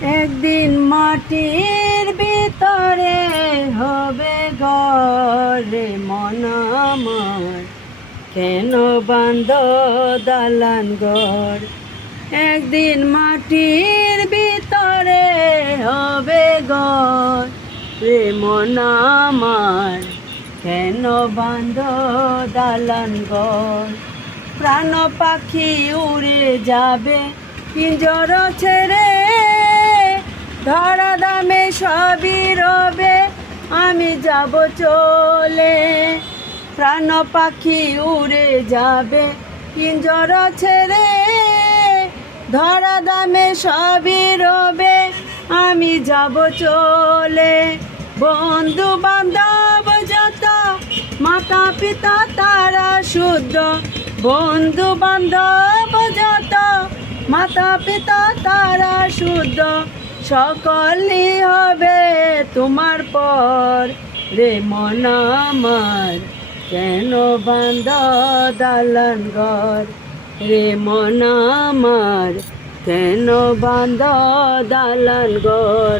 একদিন মাটির ভিতরে হবে ঘর রে মন আমার, কেন বান্ধ দালান ঘর। একদিন মাটির ভিতরে হবে ঘর রে মন আমার, কেন বান্ধ দালান ঘর। প্রাণ পাখি উড়ে যাবে পিঞ্জর ছেড়ে, ধরা দামে সবই রবে আমি যাব চলে। প্রাণ পাখি উড়ে যাবে পিঞ্জর ছেড়ে, ধরা দামে সবই রবে আমি যাব চলে। বন্ধু বান্ধব যত মাতা পিতা তারা শুদ্ধ, বন্ধু বান্ধব যত মাতা পিতা তারা শুদ্ধ, সকলই হবে তোমার পর রে মন আমার, কেন বান্ধ দালান ঘর রে মন আমার, কেন বান্ধ দালান ঘর।